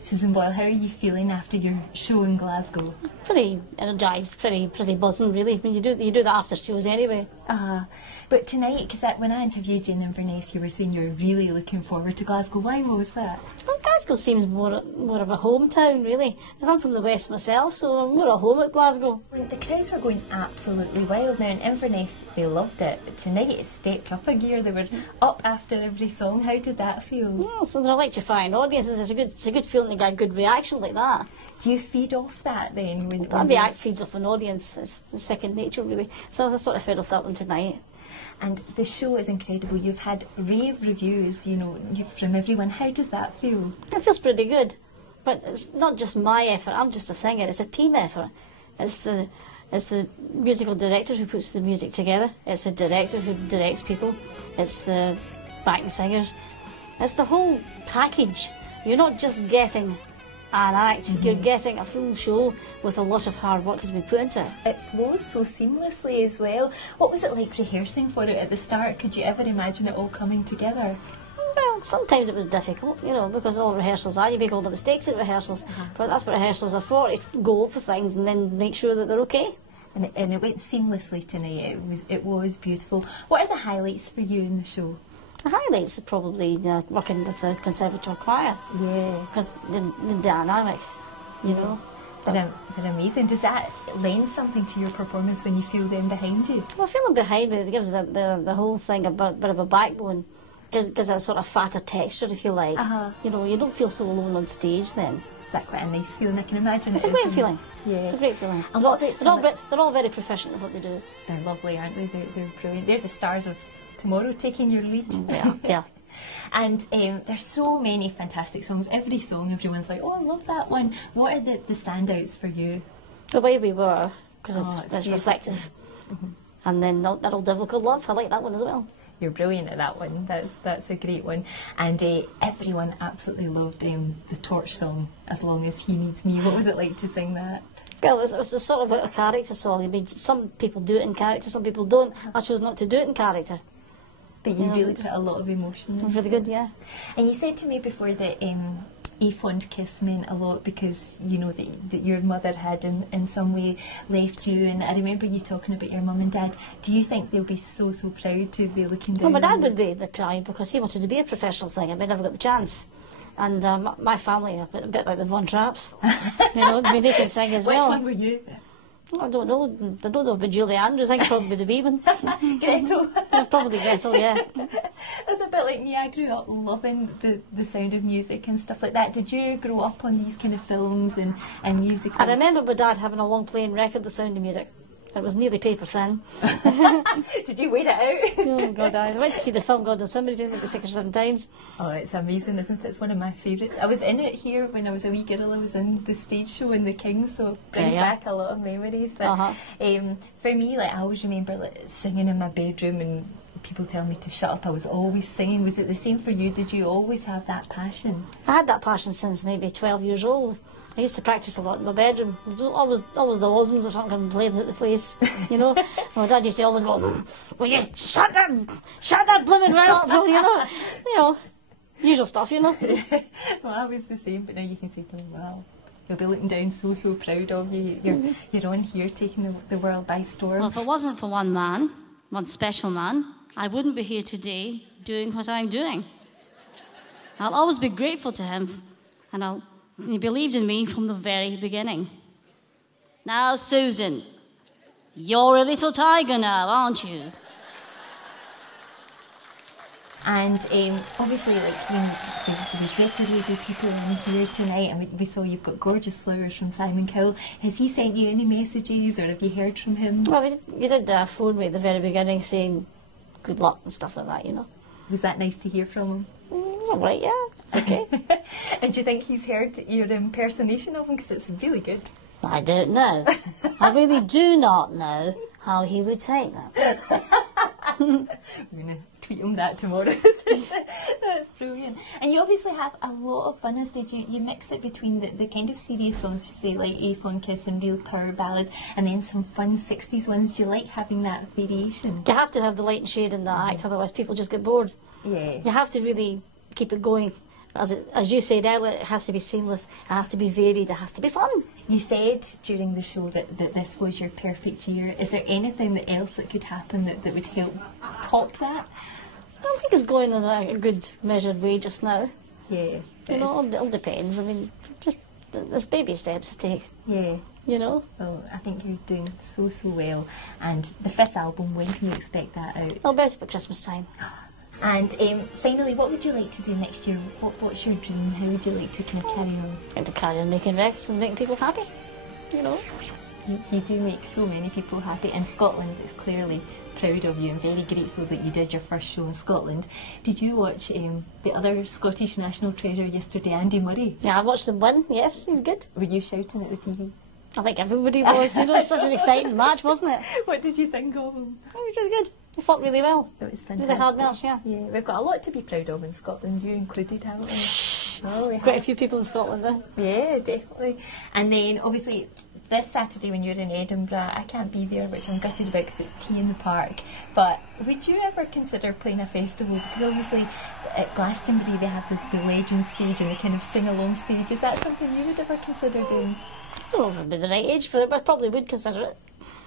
Susan Boyle, how are you feeling after your show in Glasgow? Pretty energised, pretty buzzing really. I mean, you do that after shows anyway. But tonight, because when I interviewed you in Inverness, you were saying you're really looking forward to Glasgow. Why was that? Well, Glasgow seems more of a hometown really. Because I'm from the west myself, so I'm more at home at Glasgow. The crowds were going absolutely wild. Now in Inverness, they loved it. But tonight it stepped up a gear. They were up after every song. How did that feel? Well, so they're electrifying audiences. It's a good feeling to get a good reaction like that. Do you feed off that then? That react feeds off an audience. It's second nature really. So I sort of fed off that one tonight. And the show is incredible. You've had rave reviews, from everyone. How does that feel? It feels pretty good. But it's not just my effort. I'm just a singer. It's a team effort. It's the musical director who puts the music together. It's the director who directs people. It's the backing singers. It's the whole package. You're not just getting an act, you're getting a full show with a lot of hard work has been put into it. It flows so seamlessly as well. What was it like rehearsing for it at the start? Could you ever imagine it all coming together? Well, sometimes it was difficult, because all rehearsals are. You make all the mistakes at rehearsals, but that's what rehearsals are for, to go for things and then make sure that they're okay. And it went seamlessly tonight. It was beautiful. What are the highlights for you in the show? The highlights are probably working with the conservatoire choir. Yeah. Because the dynamic, They're amazing. Does that lend something to your performance when you feel them behind you? Well, feeling behind me, it gives the whole thing a bit of a backbone. Gives a sort of fatter texture, if you like. You don't feel so alone on stage then. Is that quite a nice feeling? I can imagine it's a great feeling. Yeah. It's a great feeling. And they're all very proficient at what they do. They're lovely, aren't they? They're brilliant. They're the stars of tomorrow, taking your lead. Yeah. And there's so many fantastic songs. Every song, everyone's like, oh, I love that one. What are the standouts for you? The Way We Were, because it's reflective. And then That Old Devil Called Love, I like that one as well. You're brilliant at that one. That's a great one. And everyone absolutely loved the Torch song, As Long As He Needs Me. What was it like to sing that? Well, it was a sort of a character song. I mean, some people do it in character, some people don't. I chose not to do it in character. But you really put a lot of emotion into it. Really good, yeah. And you said to me before that a fond kiss meant a lot because that your mother had in some way left you, and I remember you talking about your mum and dad. Do you think they'll be so proud to be looking down? Well, my dad would be proud because he wanted to be a professional singer but never got the chance. And my family are a bit like the Von Trapps. They can sing as well. Which one were you? I don't know. I don't know about Julie Andrews. I think probably the wee one. Gretel. Probably Gretel, yeah. It's a bit like me. I grew up loving the sound of music and stuff like that. Did you grow up on these kind of films and musicals? I remember my dad having a long playing record, The Sound of Music. It was nearly paper thin. Did you wait it out? Oh God, I went to see the film God Knows Somebody maybe 6 or 7 times. Oh, it's amazing, isn't it? It's one of my favourites. I was in it here when I was a wee girl. I was in the stage show in the Kings, so it brings back a lot of memories. But for me, I always remember singing in my bedroom and people tell me to shut up. I was always singing. Was it the same for you? Did you always have that passion? I had that passion since maybe 12 years old. I used to practice a lot in my bedroom. Always the Osmonds or something playing at the place, My dad used to always go, "Will you shut that blooming right up?" Usual stuff, Well, I was the same, but now you can say to me, "Wow, you'll be looking down so proud of you. You're on here taking the world by storm." Well, if it wasn't for one man, one special man, I wouldn't be here today doing what I'm doing. I'll always be grateful to him, and he believed in me from the very beginning. Now, Susan, you're a little tiger now, aren't you? And obviously, there was record label people in here tonight, and we saw you've got gorgeous flowers from Simon Cowell. Has he sent you any messages, or have you heard from him? Well, he did phone me at the very beginning saying good luck and stuff like that, Was that nice to hear from him? It's all right, yeah. Okay. And do you think he's heard your impersonation of him? Because it's really good. I don't know. I really do not know how he would take that. We're going to tweet him that tomorrow. That's brilliant. And you obviously have a lot of fun on stage. You mix it between the kind of serious songs, you say, like A Fond Kiss and real power ballads, and then some fun 60s ones. Do you like having that variation? You have to have the light and shade in the act, otherwise people just get bored. Yeah. You have to really keep it going As you said earlier, it has to be seamless, it has to be varied, it has to be fun. You said during the show that this was your perfect year. Is there anything else that could happen that would help top that? I think it's going in a good measured way just now. Yeah. You know, it all depends. I mean, just there's baby steps to take. Yeah. You know? Well, I think you're doing so well. And the 5th album, when can we expect that out? About Christmas time. And finally, what would you like to do next year? What's your dream? How would you like to kind of carry on? And to carry on making records and making people happy, you know. You do make so many people happy, and Scotland is clearly proud of you and very grateful that you did your first show in Scotland. Did you watch the other Scottish national treasure yesterday, Andy Murray? Yeah, I watched him win, yes, he's good. Were you shouting at the TV? I think everybody was, you know, it's such an exciting match, wasn't it? What did you think of him? It was really good. He fought really well. It was fantastic. Really hard match, yeah. Yeah, we've got a lot to be proud of in Scotland, you included, haven't we? Oh, Quite a few people in Scotland, Yeah, definitely. And then, obviously, this Saturday when you're in Edinburgh, I can't be there, which I'm gutted about because it's Tea in the Park. But would you ever consider playing a festival? Because obviously at Glastonbury they have the Legend stage and the kind of sing-along stage. Is that something you would ever consider doing? I don't know if I'd be the right age for it, but I probably would consider it.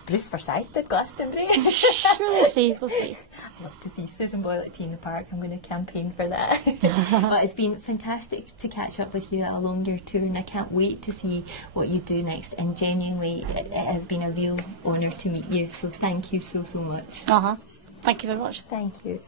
Bruce Forsyth at Glastonbury. We'll see. I'd love to see Susan Boyle at Tea in the Park. I'm going to campaign for that. But it's been fantastic to catch up with you along your tour, and I can't wait to see what you do next. And genuinely, it has been a real honour to meet you. So thank you so much. Thank you very much. Thank you.